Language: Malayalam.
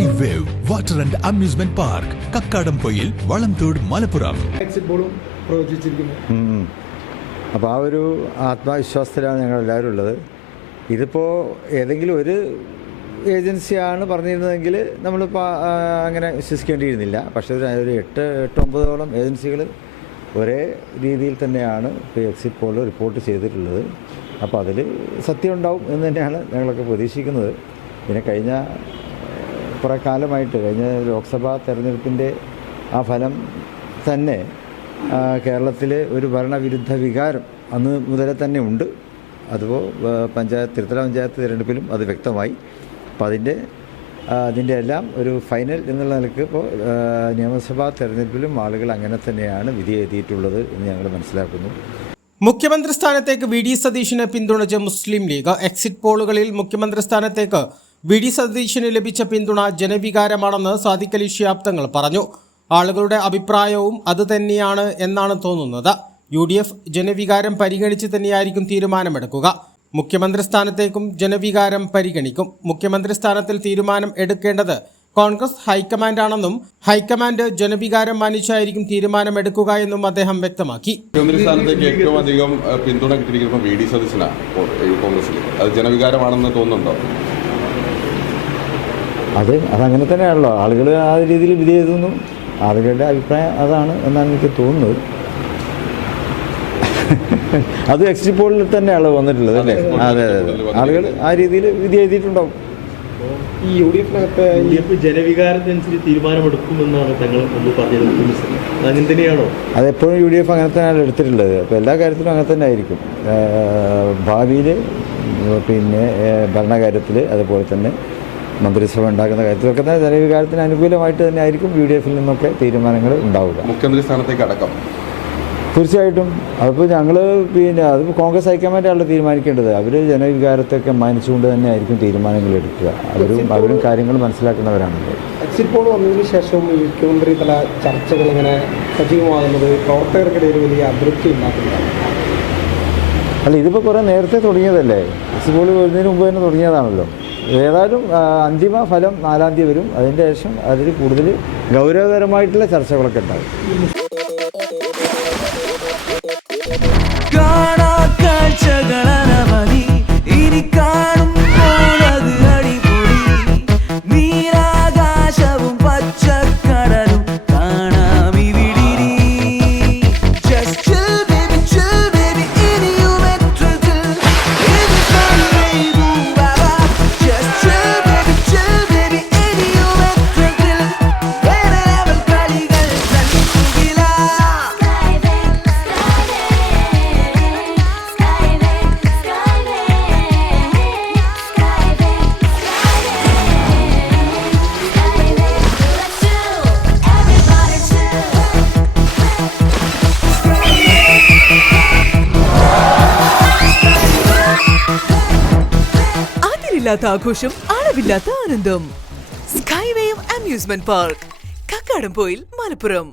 Skyview Water and Amusement Park, Kakkadampoyil, Valamthood, Malappuram. അപ്പോൾ ആ ഒരു ആത്മവിശ്വാസത്തിലാണ് ഞങ്ങളെല്ലാവരും ഉള്ളത്. ഇതിപ്പോൾ ഏതെങ്കിലും ഒരു ഏജൻസിയാണ് പറഞ്ഞിരുന്നതെങ്കിൽ നമ്മളിപ്പോൾ അങ്ങനെ വിശ്വസിക്കേണ്ടിയിരുന്നില്ല. പക്ഷേ ഒരു 8-9 ഏജൻസികൾ ഒരേ രീതിയിൽ തന്നെയാണ് ഇപ്പോൾ എക്സിറ്റ് പോൾ റിപ്പോർട്ട് ചെയ്തിട്ടുള്ളത്. അപ്പോൾ അതിൽ സത്യം ഉണ്ടാവും എന്ന് തന്നെയാണ് ഞങ്ങളൊക്കെ പ്രതീക്ഷിക്കുന്നത്. പിന്നെ കഴിഞ്ഞ കുറേ കാലമായിട്ട് കഴിഞ്ഞ ലോക്സഭാ തെരഞ്ഞെടുപ്പിൻ്റെ ആ ഫലം തന്നെ കേരളത്തിൽ ഒരു ഭരണവിരുദ്ധ വികാരം അന്ന് മുതലേ തന്നെ ഉണ്ട്. അതുപോലെ തിരുത്തല പഞ്ചായത്ത് തിരഞ്ഞെടുപ്പിലും അത് വ്യക്തമായി. അപ്പോൾ അതിൻ്റെ എല്ലാം ഒരു ഫൈനൽ എന്നുള്ള നിലക്ക് ഇപ്പോൾ നിയമസഭാ തെരഞ്ഞെടുപ്പിലും ആളുകൾ അങ്ങനെ തന്നെയാണ് വിധി എഴുതിയിട്ടുള്ളത് എന്ന് ഞങ്ങൾ മനസ്സിലാക്കുന്നു. മുഖ്യമന്ത്രി സ്ഥാനത്തേക്ക് വി ഡി സതീശനെ പിന്തുണച്ച മുസ്ലിം ലീഗ്. എക്സിറ്റ് പോളുകളിൽ മുഖ്യമന്ത്രി സ്ഥാനത്തേക്ക് വി ഡി സതീശന് ലഭിച്ച പിന്തുണ ജനവികാരമാണെന്ന് സാദിഖ് അലി ശിഹാബ് തങ്ങൾ പറഞ്ഞു. ആളുകളുടെ അഭിപ്രായവും അതുതന്നെയാണ് എന്നാണ് തോന്നുന്നത്. UDF ജനവികാരം പരിഗണിച്ച് തന്നെയായിരിക്കും തീരുമാനമെടുക്കുക. മുഖ്യമന്ത്രി സ്ഥാനത്തേക്കും ജനവികാരം പരിഗണിക്കും. മുഖ്യമന്ത്രി സ്ഥാനത്തിൽ തീരുമാനം എടുക്കേണ്ടത് കോൺഗ്രസ് ഹൈക്കമാൻഡാണെന്നും ഹൈക്കമാൻഡ് ജനവികാരം മാനിച്ചായിരിക്കും തീരുമാനമെടുക്കുക എന്നും അദ്ദേഹം വ്യക്തമാക്കി. മുഖ്യമന്ത്രി സ്ഥാനത്തേക്ക് ഏറ്റവും അധികം പിന്തുണ കിട്ടിയിരിക്കുന്നത് വി ഡി സതീശനാണ് കോൺഗ്രസിൽ. അത് ജനവികാരമാണെന്ന് തോന്നുന്നുണ്ടോ? അതങ്ങനെ തന്നെയാണല്ലോ. ആളുകൾ ആ രീതിയിൽ വിധി എഴുതുന്നു. ആളുകളുടെ അഭിപ്രായം അതാണ് എന്നാണ് എനിക്ക് തോന്നുന്നത്. അത് എക്സിറ്റ് പോളിൽ തന്നെയാണ് വന്നിട്ടുള്ളത് അല്ലേ? അതെ. ആളുകൾ ആ രീതിയിൽ വിധി എഴുതിയിട്ടുണ്ടാവും. ഈ UDF ജനവികാരത്തിനനുസരിച്ച് തീരുമാനമെടുക്കുമെന്നാണ് തങ്ങൾ മുമ്പ് പറഞ്ഞത്. അങ്ങനെ തന്നെയാണോ? അതെപ്പോഴും UDF അങ്ങനെ തന്നെയാണ് എടുത്തിട്ടുള്ളത്. അപ്പോൾ എല്ലാ കാര്യത്തിലും അങ്ങനെ തന്നെ ആയിരിക്കും. ഭാവിയിൽ പിന്നെ ഭരണകാര്യത്തിൽ അതുപോലെ തന്നെ മന്ത്രിസഭ ഉണ്ടാക്കുന്ന കാര്യത്തിലൊക്കെ തന്നെ ജനവികാരത്തിന് അനുകൂലമായിട്ട് തന്നെ ആയിരിക്കും UDFൽ നിന്നൊക്കെ തീരുമാനങ്ങൾ ഉണ്ടാവുക. മുഖ്യമന്ത്രി സ്ഥാനത്തേക്ക് അടക്കം തീർച്ചയായിട്ടും. അതിപ്പോൾ ഞങ്ങൾ അത് കോൺഗ്രസ് ഹൈക്കമാൻഡാണല്ലോ തീരുമാനിക്കേണ്ടത്. അവർ ജനവികാരത്തൊക്കെ മാനിച്ചുകൊണ്ട് തന്നെ ആയിരിക്കും തീരുമാനങ്ങൾ എടുക്കുക. അവരും കാര്യങ്ങൾ മനസ്സിലാക്കുന്നവരാണല്ലോ. എക്സിറ്റ് പോൾ വന്നതിന് ശേഷം മുഖ്യമന്ത്രി തല ചർച്ചകൾ ഇങ്ങനെ സജീവമാകുന്നത് പ്രവർത്തകർക്കിടയിൽ വലിയ അതൃപ്തി ഉണ്ടാക്കുന്നതാണ്. അല്ല, ഇതിപ്പോൾ കുറേ നേരത്തെ തുടങ്ങിയതല്ലേ? എക്സിറ്റ് പോൾ വരുന്നതിന് മുമ്പ് തന്നെ തുടങ്ങിയതാണല്ലോ. ഏതായാലും അന്തിമ ഫലം 4-ാം തീയതി വരും. അതിൻ്റെ ശേഷം അതിൽ കൂടുതൽ ഗൗരവകരമായിട്ടുള്ള ചർച്ചകളൊക്കെ ഉണ്ടാകും. ആഘോഷം, അളവില്ലാത്ത ആനന്ദം. Skywave amusement park, Kakkadampoyil, Malappuram.